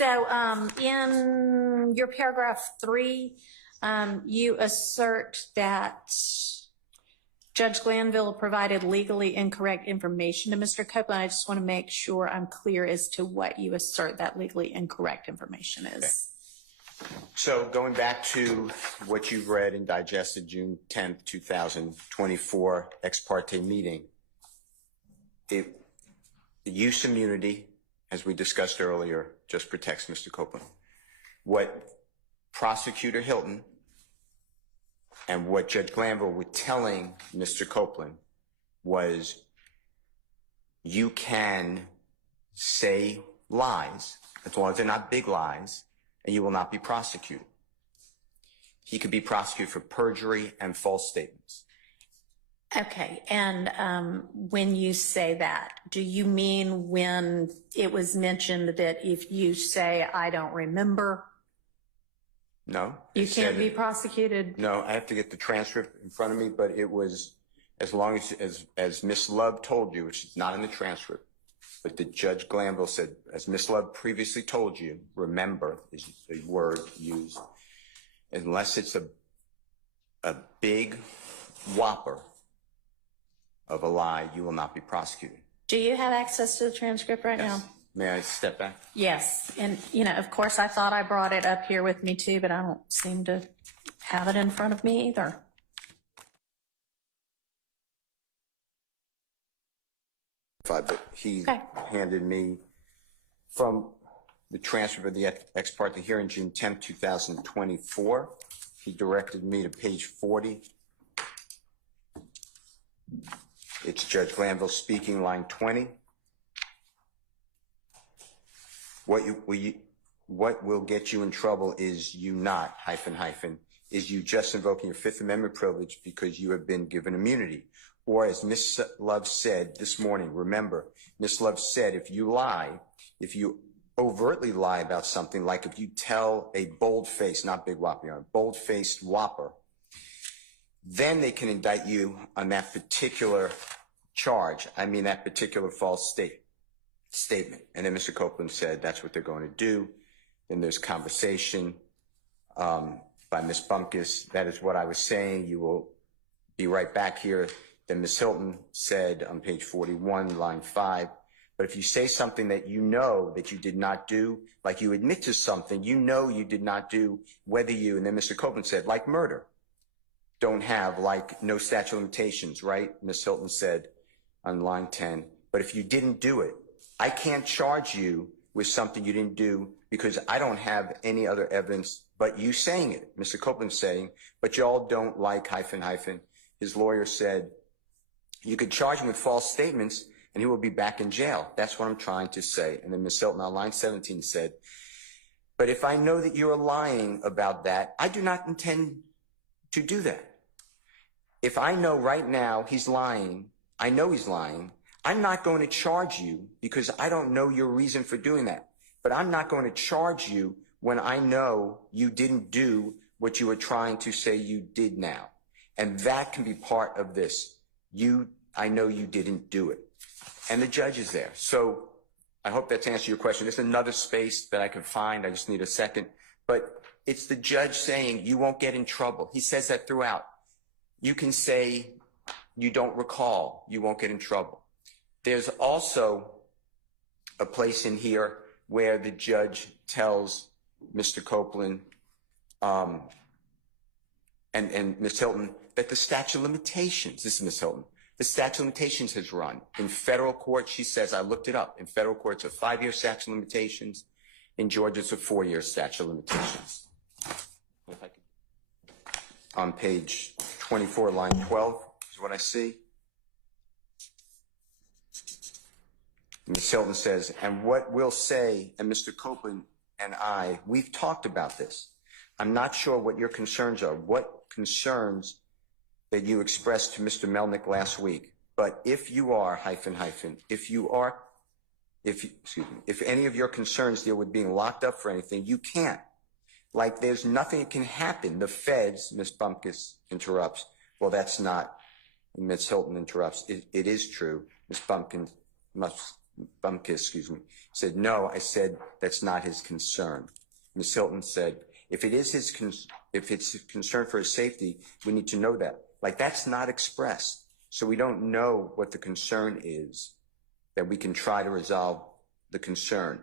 So in your paragraph 3, you assert that Judge Glanville provided legally incorrect information to Mr. Copeland. I just want to make sure I'm clear as to what you assert that legally incorrect information is. Okay. So going back to what you've read and digested, June 10th, 2024, ex parte meeting, the use immunity, as we discussed earlier, just protects Mr. Copeland. What Prosecutor Hylton and what Judge Glanville were telling Mr. Copeland was, you can say lies, as long as they're not big lies, and you will not be prosecuted. He could be prosecuted for perjury and false statements. Okay, and when you say that, do you mean when it was mentioned that if you say, I don't remember, no, you can't be prosecuted? No, I have to get the transcript in front of me, but it was as long as Miss Love told you, which is not in the transcript, but the Judge Glanville said, as Miss Love previously told you, remember is the word used, unless it's a big whopper of a lie, you will not be prosecuted. Do you have access to the transcript right now? May I step back? Yes, and of course I thought I brought it up here with me too, but I don't seem to have it in front of me either. But he handed me from the transcript of the ex parte hearing, June 10th, 2024. He directed me to page 40. It's Judge Glanville speaking, line 20. What will get you in trouble is you not, is you just invoking your Fifth Amendment privilege because you have been given immunity. Or as Miss Love said this morning, remember, Miss Love said, if you lie, if you overtly lie about something, like if you tell a bold-faced, not big whopper, bold-faced whopper, then they can indict you on that particular charge. I mean, that particular false statement. And then Mr. Copeland said that's what they're going to do. Then there's conversation by Ms. Bumpkus. That is what I was saying. You will be right back here. Then Ms. Hylton said on page 41, line 5, but if you say something that you know that you did not do, like you admit to something you know you did not do, whether you, and then Mr. Copeland said, like murder, don't have, like, no statute of limitations, right? Ms. Hylton said on line 10, but if you didn't do it, I can't charge you with something you didn't do because I don't have any other evidence but you saying it. Mr. Copeland saying, but y'all don't like ... His lawyer said, you could charge him with false statements and he will be back in jail. That's what I'm trying to say. And then Ms. Hylton on line 17 said, but if I know that you are lying about that, I do not intend to do that. If I know right now he's lying, I know he's lying, I'm not going to charge you because I don't know your reason for doing that. But I'm not going to charge you when I know you didn't do what you were trying to say you did now. And that can be part of this. I know you didn't do it. And the judge is there. So I hope that's answered your question. There's another space that I can find. I just need a second. But it's the judge saying you won't get in trouble. He says that throughout. You can say you don't recall. You won't get in trouble. There's also a place in here where the judge tells Mr. Copeland and Ms. Hylton that the statute of limitations, this is Ms. Hylton, the statute of limitations has run. In federal court, she says, I looked it up. In federal court, it's a 5-year statute of limitations. In Georgia, it's a 4-year statute of limitations. If I could, on page 24, line 12 is what I see. Ms. Hylton says, and what we'll say, and Mr. Copeland and I, we've talked about this. I'm not sure what your concerns are, what concerns that you expressed to Mr. Melnick last week. But if you are, if any of your concerns deal with being locked up for anything, you can't. Like there's nothing that can happen. The feds, Ms. Bumpkus interrupts. Well, that's not, Ms. Hylton interrupts. It is true. Ms. Bumpkus excuse me, said, no, I said that's not his concern. Ms. Hylton said, if it's his concern for his safety, we need to know that. Like, that's not expressed. So we don't know what the concern is that we can try to resolve the concern.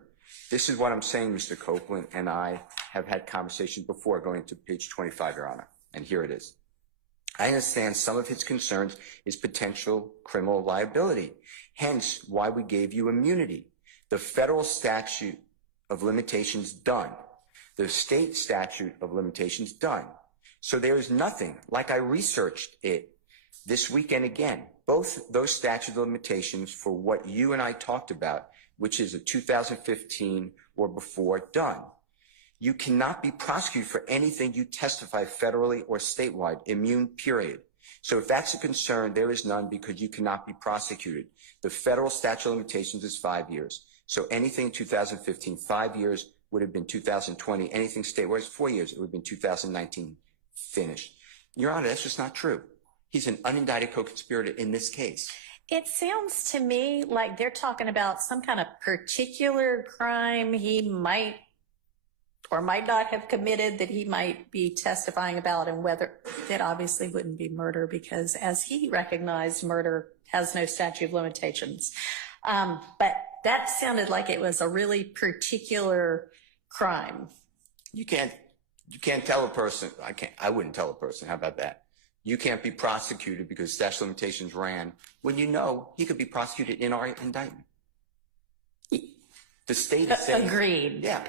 This is what I'm saying, Mr. Copeland, and I have had conversations before going to page 25, Your Honor, and here it is. I understand some of his concerns is potential criminal liability, hence why we gave you immunity. The federal statute of limitations done. The state statute of limitations done. So there is nothing, like I researched it this weekend again, both those statute of limitations for what you and I talked about, which is a 2015 or before done. You cannot be prosecuted for anything you testify federally or statewide, immune, period. So if that's a concern, there is none because you cannot be prosecuted. The federal statute of limitations is 5 years. So anything in 2015, 5 years would have been 2020. Anything statewide is 4 years. It would have been 2019 finished. Your Honor, that's just not true. He's an unindicted co-conspirator in this case. It sounds to me like they're talking about some kind of particular crime he might or might not have committed that he might be testifying about, and whether it obviously wouldn't be murder because, as he recognized, murder has no statute of limitations. But that sounded like it was a really particular crime. You can't tell a person, I wouldn't tell a person, how about that? You can't be prosecuted because statute of limitations ran when you know he could be prosecuted in our indictment. The state is saying, agreed. Yeah.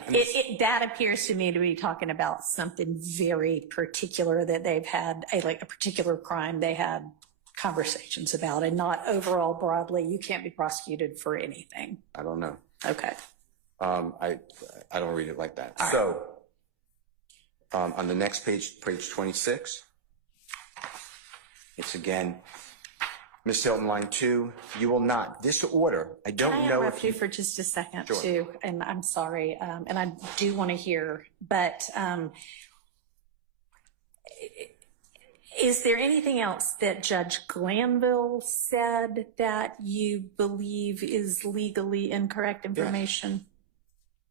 That appears to me to be talking about something very particular that they've had, like a particular crime they had conversations about, and not overall broadly. You can't be prosecuted for anything. I don't know. Okay. I don't read it like that. All so on the next page, page 26, it's again, Ms. Hylton, line 2, you will not. This order, I don't know if Can I interrupt you for just a second, Sure. too? And I'm sorry, and I do want to hear, but is there anything else that Judge Glanville said that you believe is legally incorrect information?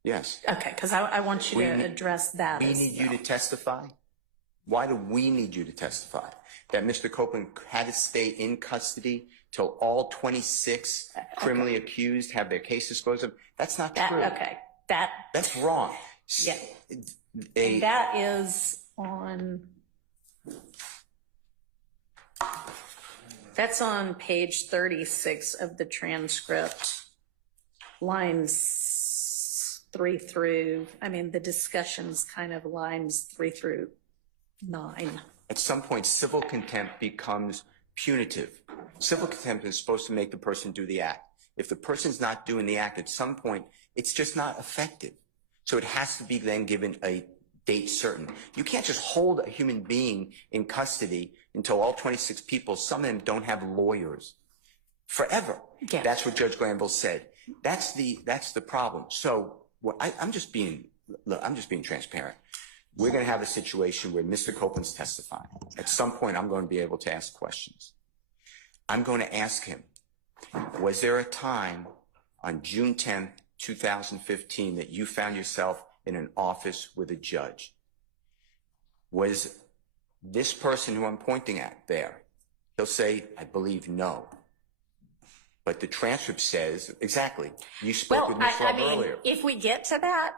Yes. Okay, because I want you to address that. We need you to testify. Why do we need you to testify? That Mr. Copeland had to stay in custody till all 26 criminally accused have their case disposed of? That's not true. Okay. That's wrong. Yeah. And that is on... That's on page 36 of the transcript, lines 3 through, the discussion's kind of lines 3 through 9. At some point, civil contempt becomes punitive. Civil contempt is supposed to make the person do the act. If the person's not doing the act, at some point, it's just not effective. So it has to be then given a date certain. You can't just hold a human being in custody until all 26 people, some of them don't have lawyers, forever. Yeah. That's what Judge Glanville said. That's the problem. So I'm just being transparent. We're going to have a situation where Mr. Copeland's testifying. At some point, I'm going to be able to ask questions. I'm going to ask him, was there a time on June 10th, 2015 that you found yourself in an office with a judge? Was this person who I'm pointing at there? He'll say, I believe no. But the transcript says, exactly, you spoke with Ms. Love earlier. If we get to that,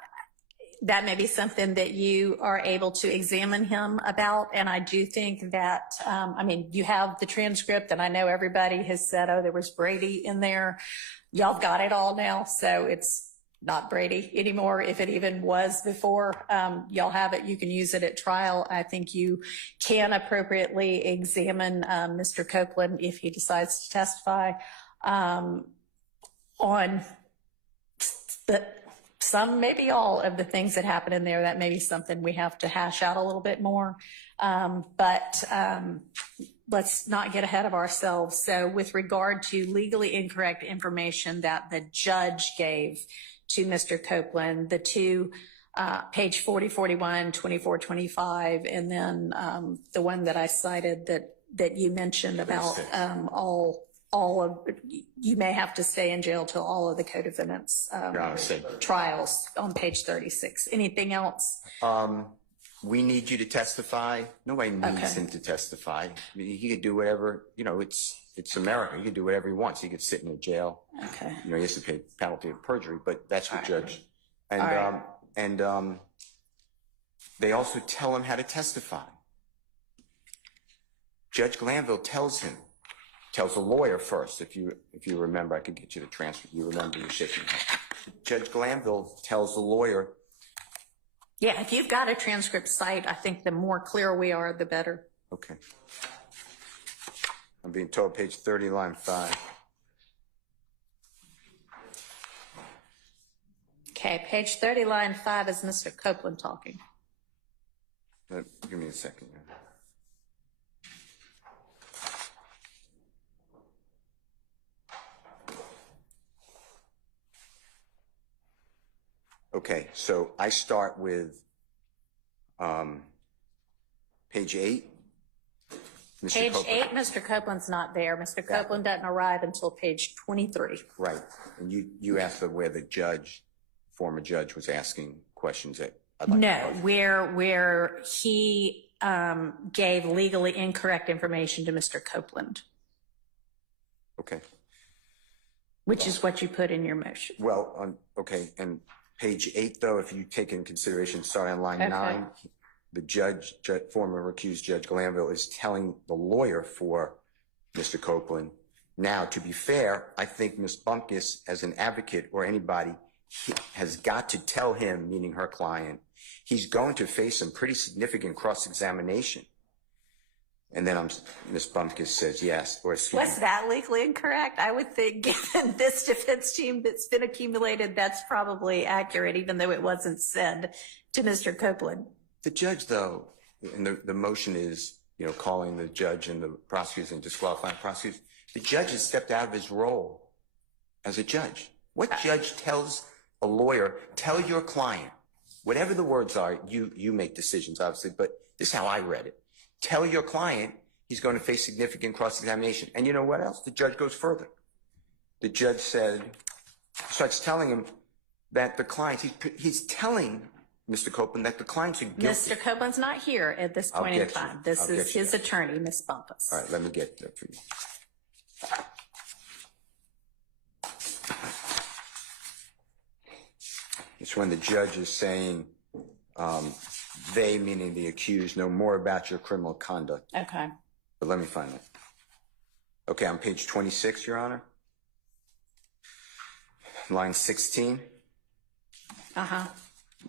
that may be something that you are able to examine him about. And I do think that, you have the transcript, and I know everybody has said, oh, there was Brady in there. Y'all got it all now, so it's not Brady anymore. If it even was before, y'all have it. You can use it at trial. I think you can appropriately examine Mr. Copeland if he decides to testify on some, maybe all of the things that happen in there. That may be something we have to hash out a little bit more. But let's not get ahead of ourselves. So with regard to legally incorrect information that the judge gave to Mr. Copeland, the two, page 40, 41, 24, 25, and then the one that I cited that you mentioned about all you may have to stay in jail till all of the co-defendants' trials on page 36. Anything else? We need you to testify. Nobody needs him to testify. I mean, he could do whatever, it's America. He could do whatever he wants. He could sit in a jail. Okay. He has to pay penalty of perjury, but that's the judge. And, they also tell him how to testify. Judge Glanville tells the lawyer first. If you remember, I could get you the transcript. You remember, you're shaking your head. Judge Glanville tells the lawyer. Yeah, if you've got a transcript site, I think the more clear we are, the better. Okay. I'm being told page 30, line 5. Okay, page 30, line 5 is Mr. Copeland talking. Give me a second. Okay, so I start with page 8. Page 8, Mr. Copeland's not there. Mr. Copeland doesn't arrive until page 23. Right, and you asked where the former judge was asking questions at. No, where he gave legally incorrect information to Mr. Copeland. Okay. Which is what you put in your motion. Well, okay, and page 8, though, if you take in consideration, starting on line 9, the former recused Judge Glanville is telling the lawyer for Mr. Copeland, now, to be fair, I think Ms. Bumpkus, as an advocate or anybody, has got to tell him, meaning her client, he's going to face some pretty significant cross-examination. And then Ms. Bumpkus says yes, or excuse me. Was that legally incorrect? I would think, given this defense team that's been accumulated, that's probably accurate, even though it wasn't said to Mr. Copeland. The judge, though, and the motion is, calling the judge and the prosecutors and disqualifying prosecutors. The judge has stepped out of his role as a judge. What judge tells a lawyer, tell your client, whatever the words are, you make decisions, obviously, but this is how I read it. Tell your client he's going to face significant cross-examination. And you know what else? The judge goes further. The judge starts telling him that the client, he's telling Mr. Copeland that the clients are guilty. Mr. Copeland's not here at this point in time. This is his attorney, Ms. Bumpkus. All right, let me get that for you. It's when the judge is saying, they, meaning the accused, know more about your criminal conduct. Okay. But let me find it. Okay, on page 26, Your Honor. Line 16. Uh-huh.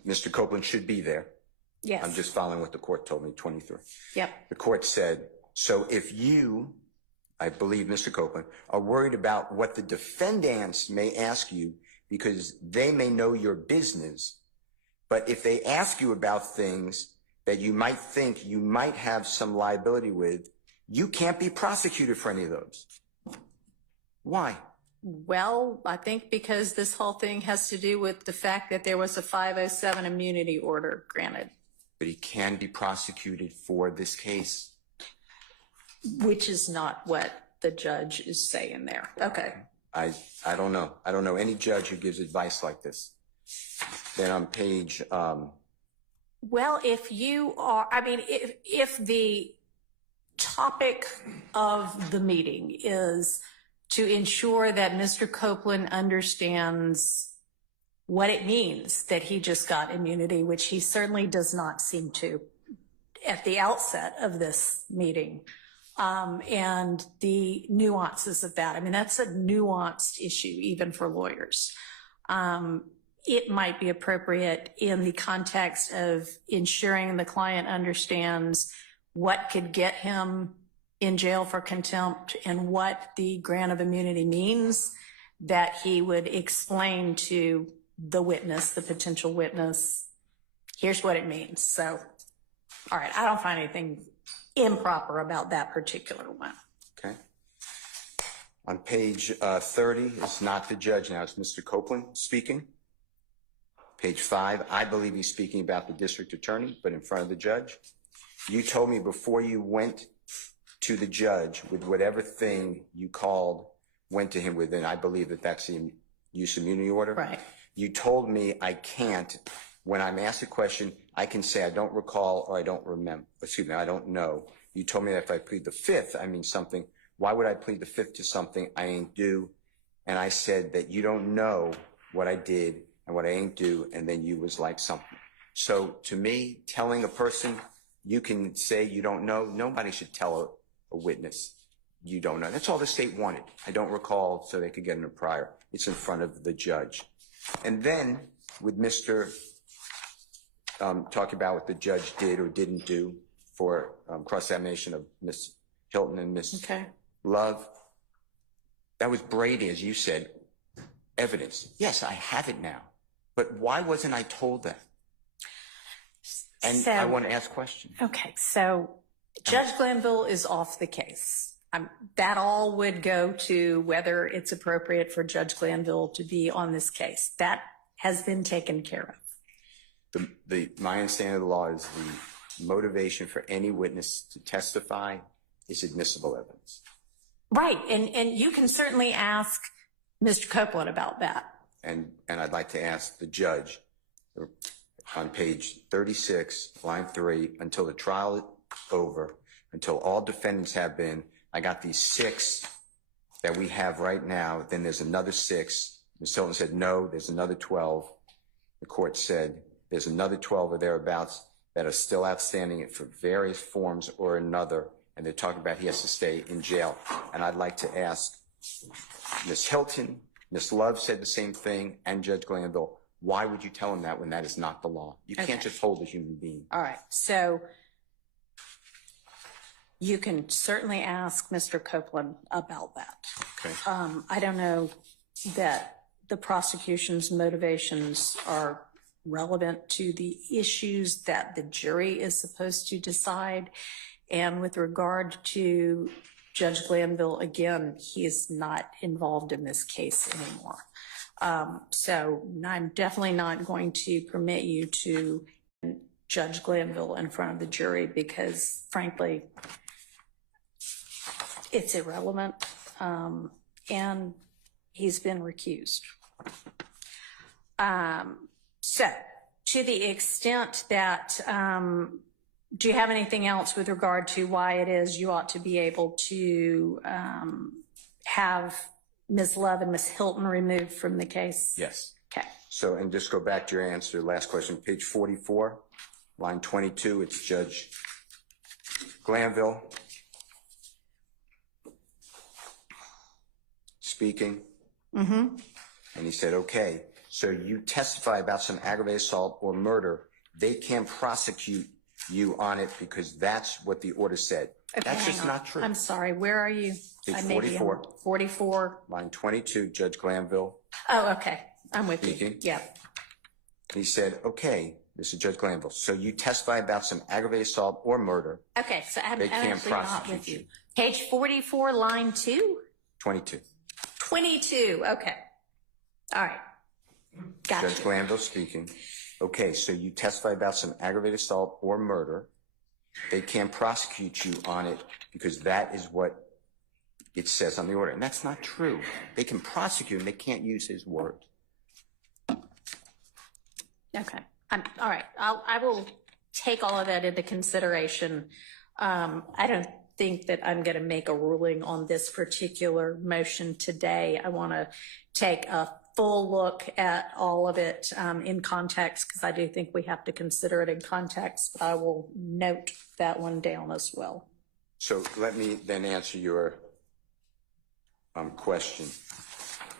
Mr. Copeland should be there. Yes. I'm just following what the court told me, 23. Yep. The court said, so if you, I believe Mr. Copeland, are worried about what the defendants may ask you because they may know your business, but if they ask you about things that you might think you might have some liability with, you can't be prosecuted for any of those. Why? Well, I think because this whole thing has to do with the fact that there was a 507 immunity order granted. But he can be prosecuted for this case. Which is not what the judge is saying there. Okay. I don't know. I don't know any judge who gives advice like this. Then on page... Well, if you are, if the topic of the meeting is to ensure that Mr. Copeland understands what it means that he just got immunity, which he certainly does not seem to at the outset of this meeting, and the nuances of that. That's a nuanced issue, even for lawyers. It might be appropriate in the context of ensuring the client understands what could get him in jail for contempt and what the grant of immunity means, that he would explain to the witness, the potential witness, here's what it means. So, all right, I don't find anything improper about that particular one. Okay. On page 30, it's not the judge now, it's Mr. Copeland speaking. Page 5, I believe he's speaking about the district attorney, but in front of the judge. You told me before you went to the judge with whatever thing you called went to him with, and I believe that that's the use immunity order. Right. You told me I can't, when I'm asked a question, I can say I don't recall or I don't remember, excuse me, I don't know. You told me that if I plead the fifth, I mean something. Why would I plead the fifth to something I ain't do? And I said that you don't know what I did and what I ain't do, and then you was like something. So to me, telling a person you can say you don't know, nobody should tell a witness you don't know. That's all the state wanted. I don't recall, so they could get in a prior. It's in front of the judge. And then with Mr. Talking about what the judge did or didn't do for cross-examination of Ms. Hylton and Ms. Love, that was Brady, as you said, evidence. Yes, I have it now. But why wasn't I told that? And so, I want to ask questions. Okay, so Judge Glanville is off the case. That all would go to whether it's appropriate for Judge Glanville to be on this case. That has been taken care of. My understanding of the law is the motivation for any witness to testify is admissible evidence. Right, and you can certainly ask Mr. Copeland about that. And I'd like to ask the judge on page 36, line 3, until the trial is over, until all defendants have been, I got these 6 that we have right now, then there's another 6. Ms. Hylton said, no, there's another 12. The court said, there's another 12 or thereabouts that are still outstanding for various forms or another, and they're talking about he has to stay in jail. And I'd like to ask Ms. Hylton, Ms. Love said the same thing, and Judge Glanville, why would you tell him that when that is not the law? You can't just hold a human being. All right, so you can certainly ask Mr. Copeland about that. Okay. I don't know that the prosecution's motivations are relevant to the issues that the jury is supposed to decide. And with regard to Judge Glanville, again, he is not involved in this case anymore. So I'm definitely not going to permit you to Judge Glanville in front of the jury because, frankly, it's irrelevant, and he's been recused. So to the extent that, do you have anything else with regard to why it is you ought to be able to have Ms. Love and Ms. Hylton removed from the case? Yes. Okay. So, and just go back to your answer, last question, page 44, line 22, it's Judge Glanville speaking. Mm-hmm. And he said, okay, so you testify about some aggravated assault or murder, they can't prosecute you on it because that's what the order said. Okay, that's just not true. I'm sorry, where are you? Page I may be 44. on 44. Line 22, Judge Glanville Oh, okay. I'm with speaking. you. Yeah. He said, okay, this is Judge Glanville. So you testify about some aggravated assault or murder. Okay, so I'm They can't actually not prosecute with you. you. Page 44, line 2? 22. 22, okay. All right. Gotcha. Judge Glanville speaking. Okay, so you testify about some aggravated assault or murder. They can't prosecute you on it because that is what it says on the order. And that's not true. They can prosecute him. They can't use his word. Okay. All right. I will take all of that into consideration. I don't think that I'm going to make a ruling on this particular motion today. I want to take a full look at all of it in context because I do think we have to consider it in context. But I will note that one down as well. So let me then answer your question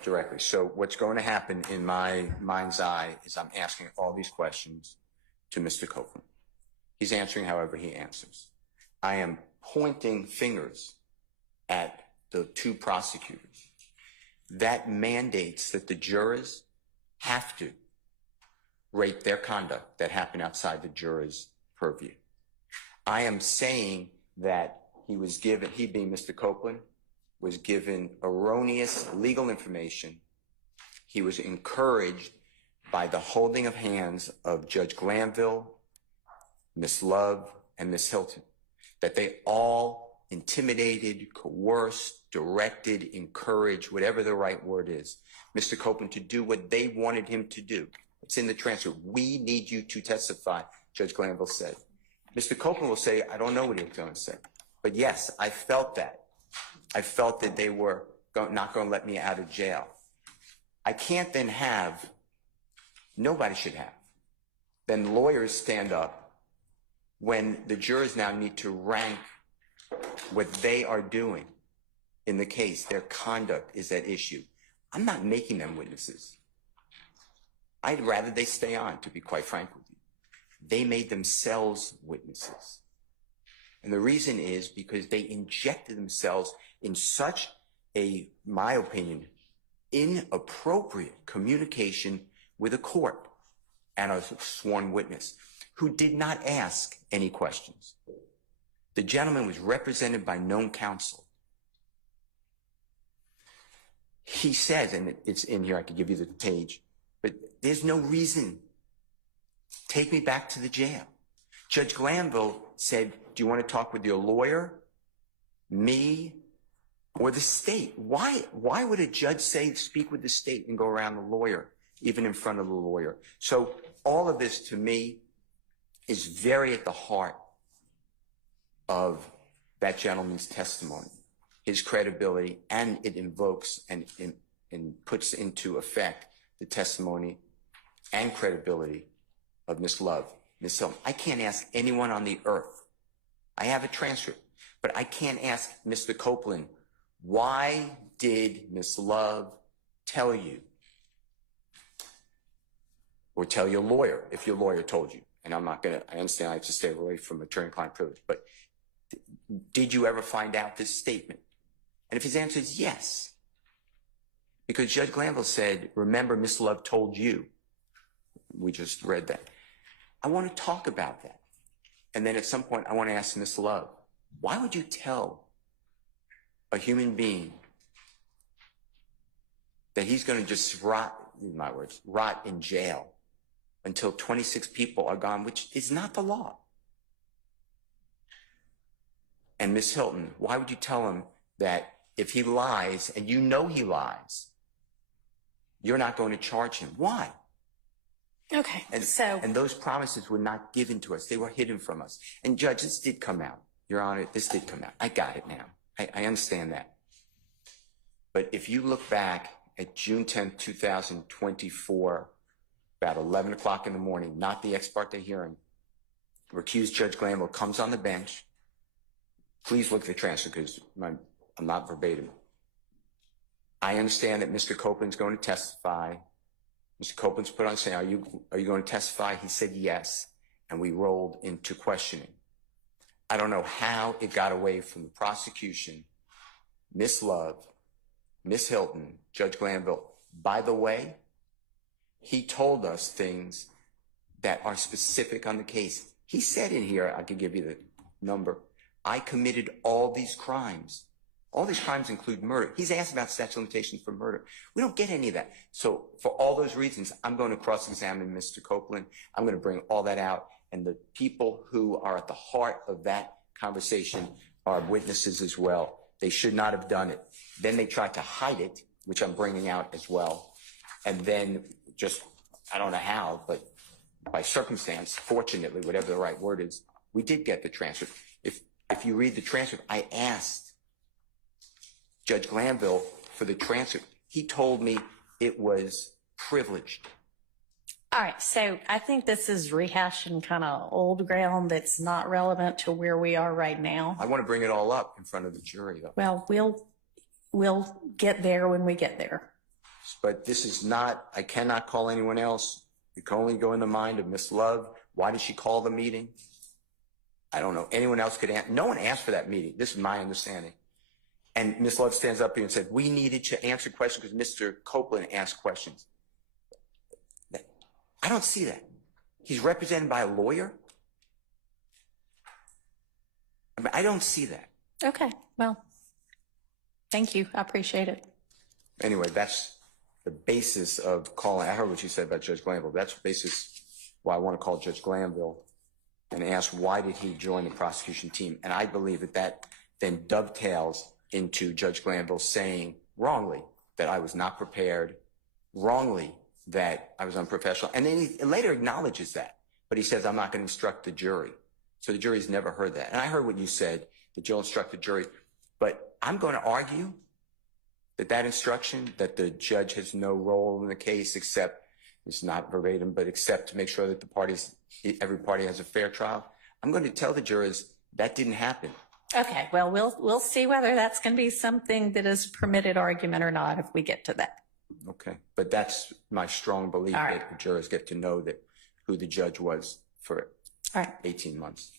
directly. So what's going to happen in my mind's eye is I'm asking all these questions to Mr. Copeland. He's answering however he answers. I am pointing fingers at the 2 prosecutors. That mandates that the jurors have to rate their conduct that happened outside the jurors' purview. I am saying that he being Mr. Copeland, was given erroneous legal information. He was encouraged by the holding of hands of Judge Glanville, Ms. Love, and Ms. Hylton, that they all intimidated, coerced, directed, encouraged, whatever the right word is, Mr. Copeland to do what they wanted him to do. It's in the transcript. We need you to testify, Judge Glanville said. Mr. Copeland will say, I don't know what he was going to say. But yes, I felt that. I felt that they were not going to let me out of jail. I can't then have, nobody should have, then lawyers stand up when the jurors now need to rank what they are doing in the case. Their conduct is at issue. I'm not making them witnesses. I'd rather they stay on, to be quite frank with you. They made themselves witnesses. And the reason is because they injected themselves in such a, my opinion, inappropriate communication with a court and a sworn witness who did not ask any questions. The gentleman was represented by known counsel. He says, and it's in here, I could give you the page, but there's no reason. Take me back to the jail. Judge Glanville said, do you want to talk with your lawyer, me, or the state? Why would a judge say speak with the state and go around the lawyer, even in front of the lawyer? So all of this to me is very at the heart of that gentleman's testimony, his credibility, and it invokes and puts into effect the testimony and credibility of Miss Love, Miss Hylton. I can't ask anyone on the earth. I have a transcript, but I can't ask Mr. Copeland, why did Miss Love tell you? Or tell your lawyer, if your lawyer told you. And I'm not gonna, I understand I have to stay away from attorney-client privilege, but did you ever find out this statement? And if his answer is yes, because Judge Glanville said, remember, Miss Love told you. We just read that. I want to talk about that. And then at some point, I want to ask Miss Love, why would you tell a human being that he's going to just rot, in my words, rot in jail until 26 people are gone, which is not the law? And Miss Hylton, why would you tell him that if he lies, and you know he lies, you're not going to charge him? Why? Okay, and those promises were not given to us. They were hidden from us. And Judge, this did come out. Your Honor, this did come out. I got it now. I understand that. But if you look back at June 10th, 2024, about 11 o'clock in the morning, not the ex parte hearing, recused Judge Glanville comes on the bench. Please look at the transcript because I'm not verbatim. I understand that Mr. Copeland's going to testify. Mr. Copeland's put on saying, are you going to testify? He said yes, and we rolled into questioning. I don't know how it got away from the prosecution, Miss Love, Miss Hylton, Judge Glanville. By the way, he told us things that are specific on the case. He said in here, I could give you the number, I committed all these crimes. All these crimes include murder. He's asked about statute of limitations for murder. We don't get any of that. So for all those reasons, I'm going to cross-examine Mr. Copeland. I'm going to bring all that out. And the people who are at the heart of that conversation are witnesses as well. They should not have done it. Then they tried to hide it, which I'm bringing out as well. And then just, I don't know how, but by circumstance, fortunately, whatever the right word is, we did get the transcript. If you read the transcript, I asked Judge Glanville for the transcript. He told me it was privileged. All right, so I think this is rehashing kind of old ground that's not relevant to where we are right now. I want to bring it all up in front of the jury, though. Well, we'll get there when we get there. But this is not, I cannot call anyone else. You can only go in the mind of Miss Love. Why did she call the meeting? I don't know. Anyone else could answer. No one asked for that meeting. This is my understanding. And Miss Love stands up here and said, we needed to answer questions because Mr. Copeland asked questions. I don't see that. He's represented by a lawyer. I mean, I don't see that. Okay, well, thank you. I appreciate it. Anyway, that's the basis of calling. I heard what you said about Judge Glanville. That's the basis why I want to call Judge Glanville and ask why did he join the prosecution team. And I believe that then dovetails into Judge Glanville saying wrongly that I was not prepared, wrongly that I was unprofessional. And then he later acknowledges that, but he says, I'm not going to instruct the jury. So the jury's never heard that. And I heard what you said, that you'll instruct the jury, but I'm going to argue that instruction, that the judge has no role in the case except, it's not verbatim, but except to make sure that every party has a fair trial. I'm going to tell the jurors that didn't happen. Okay, well, we'll see whether that's going to be something that is permitted argument or not if we get to that. Okay, but that's my strong belief that the jurors get to know that who the judge was for 18 months.